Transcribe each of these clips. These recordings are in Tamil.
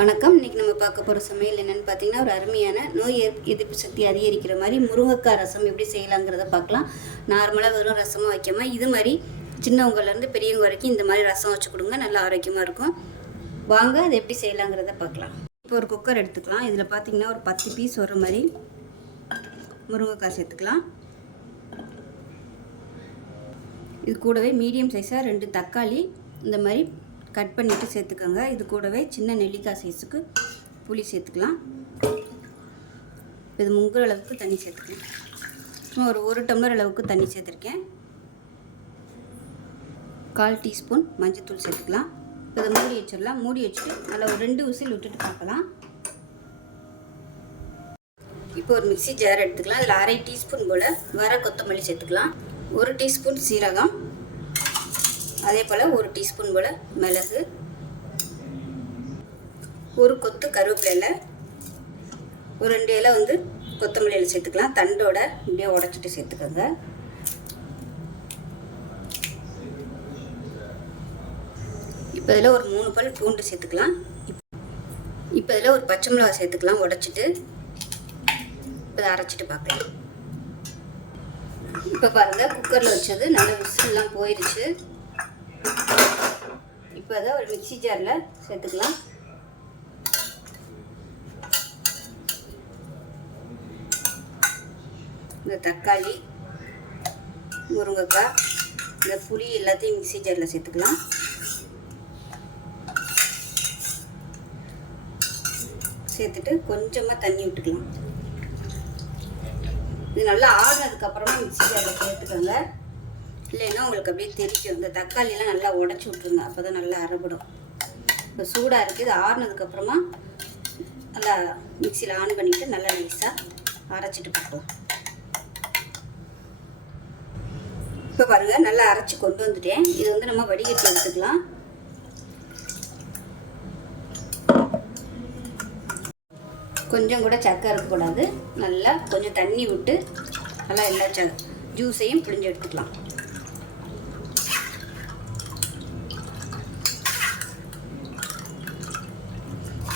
வணக்கம். இன்றைக்கி நம்ம பார்க்க போகிற சமையல் என்னென்னு பார்த்தீங்கன்னா, ஒரு அருமையான நோய் எதிர்ப்பு சக்தி அதிகரிக்கிற மாதிரி முருங்கைக்காய் ரசம் எப்படி செய்யலாங்கிறத பார்க்கலாம். நார்மலாக வெறும் ரசமாக வைக்காமல் இது மாதிரி சின்னவங்கலேருந்து பெரியவங்க வரைக்கும் இந்த மாதிரி ரசம் வச்சு கொடுங்க, நல்லா ஆரோக்கியமாக இருக்கும். வாங்க அதை எப்படி செய்யலாங்கிறத பார்க்கலாம். இப்போ ஒரு குக்கர் எடுத்துக்கலாம். இதில் பார்த்தீங்கன்னா ஒரு 10 பீஸ் வர மாதிரி முருங்கைக்காய் சேர்த்துக்கலாம். இது கூடவே மீடியம் சைஸாக 2 தக்காளி இந்த மாதிரி கட் பண்ணிவிட்டு சேர்த்துக்கோங்க. இது கூடவே சின்ன நெல்லிக்காய் சைஸுக்கு புளி சேர்த்துக்கலாம். இது முங்குற அளவுக்கு தண்ணி சேர்த்துக்கலாம். சும்மா ஒரு டம்ளர் அளவுக்கு தண்ணி சேர்த்துருக்கேன். 1/4 டீஸ்பூன் மஞ்சள்தூள் சேர்த்துக்கலாம். இதை மூடி வச்சிடலாம். மூடி வச்சுட்டு நல்லா ஒரு 2 விசில் விட்டுட்டு பார்க்கலாம். இப்போ ஒரு மிக்ஸி ஜார் எடுத்துக்கலாம். அதில் 1/2 டீஸ்பூன் போல் வர கொத்தமல்லி சேர்த்துக்கலாம். 1 டீஸ்பூன் சீரகம், அதே போல் 1 டீஸ்பூன் போல் மிளகு, ஒரு கொத்து கருவேப்பிலை, ஒரு 2 இலை கொத்தமல்லியில் சேர்த்துக்கலாம். தண்டோட இப்படியே உடச்சிட்டு சேர்த்துக்கோங்க. இப்போ இதில் ஒரு 3 பல் பூண்டு சேர்த்துக்கலாம். இப்போ இதில் ஒரு பச்சை மிளகாய் சேர்த்துக்கலாம் உடச்சிட்டு. இப்போ அரைச்சிட்டு பார்க்கலாம். இப்போ பாருங்கள், குக்கரில் வச்சது நல்ல விசில்லாம் போயிடுச்சு. இப்போ அதை ஒரு மிக்ஸி ஜாரில் சேர்த்துக்கலாம். இந்த தக்காளி, முருங்கைக்காய், இந்த புளி எல்லாத்தையும் மிக்ஸி ஜாரில் சேர்த்துக்கலாம். சேர்த்துட்டு கொஞ்சமாக தண்ணி விட்டுக்கலாம். இது நல்லா ஆறுனதுக்கப்புறமா மிக்ஸி ஜாரில் சேர்த்துக்கோங்க. இல்லைன்னா உங்களுக்கு அப்படியே தெரிக்கும். இந்த தக்காளியெல்லாம் நல்லா உடச்சி விட்ருங்க, அப்போ தான் நல்லா அரைப்படும். இப்போ சூடாக இருக்குது. இது ஆறுனதுக்கப்புறமா நல்லா மிக்சியில் ஆன் பண்ணிவிட்டு நல்லா நைஸாக அரைச்சிட்டு பார்க்கலாம். இப்போ பாருங்கள், நல்லா அரைச்சி கொண்டு வந்துட்டேன். இது நம்ம வடிகட்டி எடுத்துக்கலாம். கொஞ்சம் கூட சக்கரை இருக்கக்கூடாது. நல்லா கொஞ்சம் தண்ணி விட்டு நல்லா எல்லா ஜூஸையும் பிழிஞ்சு எடுத்துக்கலாம்.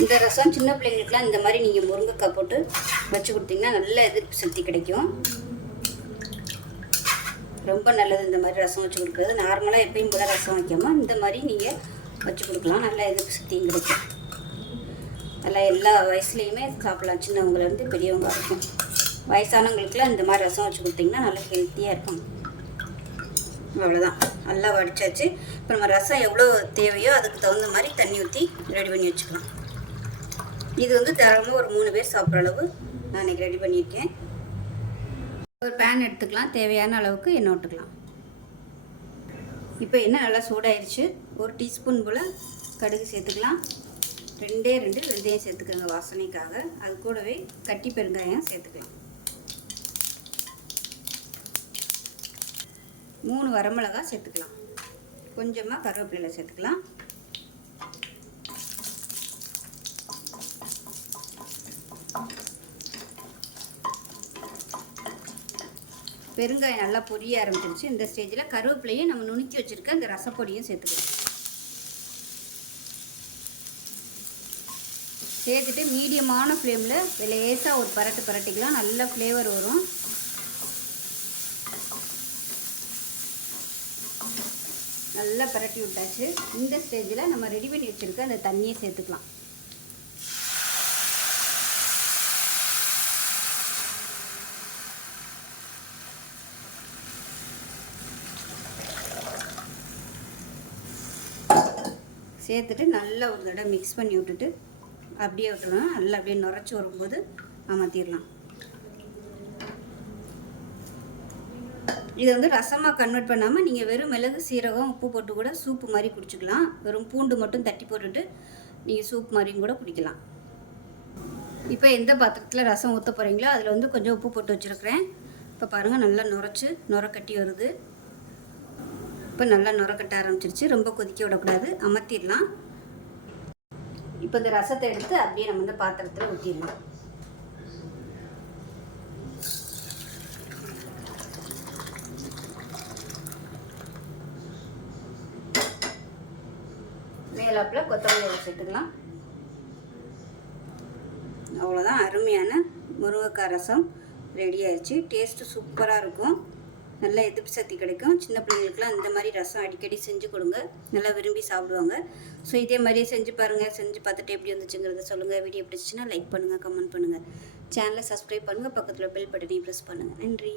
இந்த ரசம் சின்ன பிள்ளைங்களுக்குலாம் இந்த மாதிரி நீங்கள் முருங்கைக்காய் போட்டு வச்சு கொடுத்தீங்கன்னா நல்ல எதிர்ப்பு சக்தி கிடைக்கும். ரொம்ப நல்லது இந்த மாதிரி ரசம் வச்சு கொடுக்குறது. நார்மலாக எப்பயும் போல ரசம் வைக்காமல் இந்த மாதிரி நீங்கள் வச்சு கொடுக்கலாம். நல்ல எதிர்ப்பு சக்தியும் கிடைக்கும். நல்லா எல்லா வயசுலேயுமே சாப்பிட்லாம். சின்னவங்கலேருந்து பெரியவங்க இருக்கும். வயசானவங்களுக்குலாம் இந்த மாதிரி ரசம் வச்சு கொடுத்தீங்கன்னா நல்லா ஹெல்த்தியாக இருக்கும். அவ்வளோதான், நல்லா வடிச்சாச்சு. இப்போ நம்ம ரசம் எவ்வளோ தேவையோ அதுக்கு தகுந்த மாதிரி தண்ணி ஊற்றி ரெடி பண்ணி வச்சுக்கலாம். இது தாராளமாக ஒரு 3 பேர் சாப்பிட்ற அளவு நான் இன்றைக்கி ரெடி பண்ணியிருக்கேன். ஒரு பேன் எடுத்துக்கலாம். தேவையான அளவுக்கு எண்ணெய் விட்டுக்கலாம். இப்போ எண்ணெய் நல்லா சூடாயிருச்சு. 1 டீஸ்பூன் போல் கடுகு சேர்த்துக்கலாம். 2 வெந்தயம் சேர்த்துக்கோங்க வாசனைக்காக. அது கூடவே கட்டி பெருங்காயம் சேர்த்துக்கலாம். 3 வரமிளகாய் சேர்த்துக்கலாம். கொஞ்சமாக கருவேப்பிலை சேர்த்துக்கலாம். பெருங்காயம் நல்லா பொரிய ஆரம்பிச்சிருச்சு. இந்த ஸ்டேஜில் கருவேப்பிலையும் நம்ம நுணுக்கி வச்சுருக்க இந்த ரசப்பொடியும் சேர்த்துக்கலாம். சேர்த்துட்டு மீடியமான ஃப்ளேமில் லேசாக ஒரு பரட்டிக்கலாம். நல்ல ஃப்ளேவர் வரும். நல்லா பரட்டி விட்டாச்சு. இந்த ஸ்டேஜில் நம்ம ரெடி பண்ணி வச்சுருக்க அந்த தண்ணியை சேர்த்துக்கலாம். சேர்த்துட்டு நல்லா ஒரு தடவை மிக்ஸ் பண்ணி விட்டுட்டு அப்படியே விட்டுறணும். நல்லா அப்படியே நுரைச்சி வரும்போது அமர்த்திடலாம். இதை ரசமாக கன்வெர்ட் பண்ணாமல் நீங்கள் வெறும் மிளகு, சீரகம், உப்பு போட்டு கூட சூப்பு மாதிரி குடிச்சிக்கலாம். வெறும் பூண்டு மட்டும் தட்டி போட்டுட்டு நீங்கள் சூப் மாதிரியும் கூட குடிக்கலாம். இப்போ எந்த பாத்திரத்தில் ரசம் ஊற்ற போகிறீங்களோ அதில் கொஞ்சம் உப்பு போட்டு வச்சுருக்கிறேன். இப்போ பாருங்கள், நல்லா நுரை கட்டி வருது. இப்போ நல்லா நுரை கட்ட ஆரம்பிச்சிருச்சு. ரொம்ப கொதிக்க விடக்கூடாது, அமர்த்திடலாம். இப்போ இந்த ரசத்தை எடுத்து அப்படியே நம்ம இந்த பாத்திரத்தில் ஊற்றிடலாம். மேலாப்பில் கொத்தமல்லி சேர்த்துக்கலாம். அவ்வளோதான், அருமையான முருங்கைக்காய் ரசம் ரெடி ஆயிடுச்சு. டேஸ்ட்டு சூப்பராக இருக்கும், நல்லா எதிர்ப்பு சக்தி கிடைக்கும். சின்ன பிள்ளைங்களுக்குலாம் இந்த மாதிரி ரசம் அடிக்கடி செஞ்சு கொடுங்க, நல்லா விரும்பி சாப்பிடுவாங்க. ஸோ இதே மாதிரியே செஞ்சு பாருங்கள். செஞ்சு பார்த்துட்டு எப்படி வந்துச்சுங்கிறத சொல்லுங்கள். வீடியோ பிடிச்சிச்சின்னா லைக் பண்ணுங்கள், கமெண்ட் பண்ணுங்கள், சேனலை சப்ஸ்கிரைப் பண்ணுங்கள், பக்கத்தில் பெல் பட்டனையும் ப்ரெஸ் பண்ணுங்கள். நன்றி.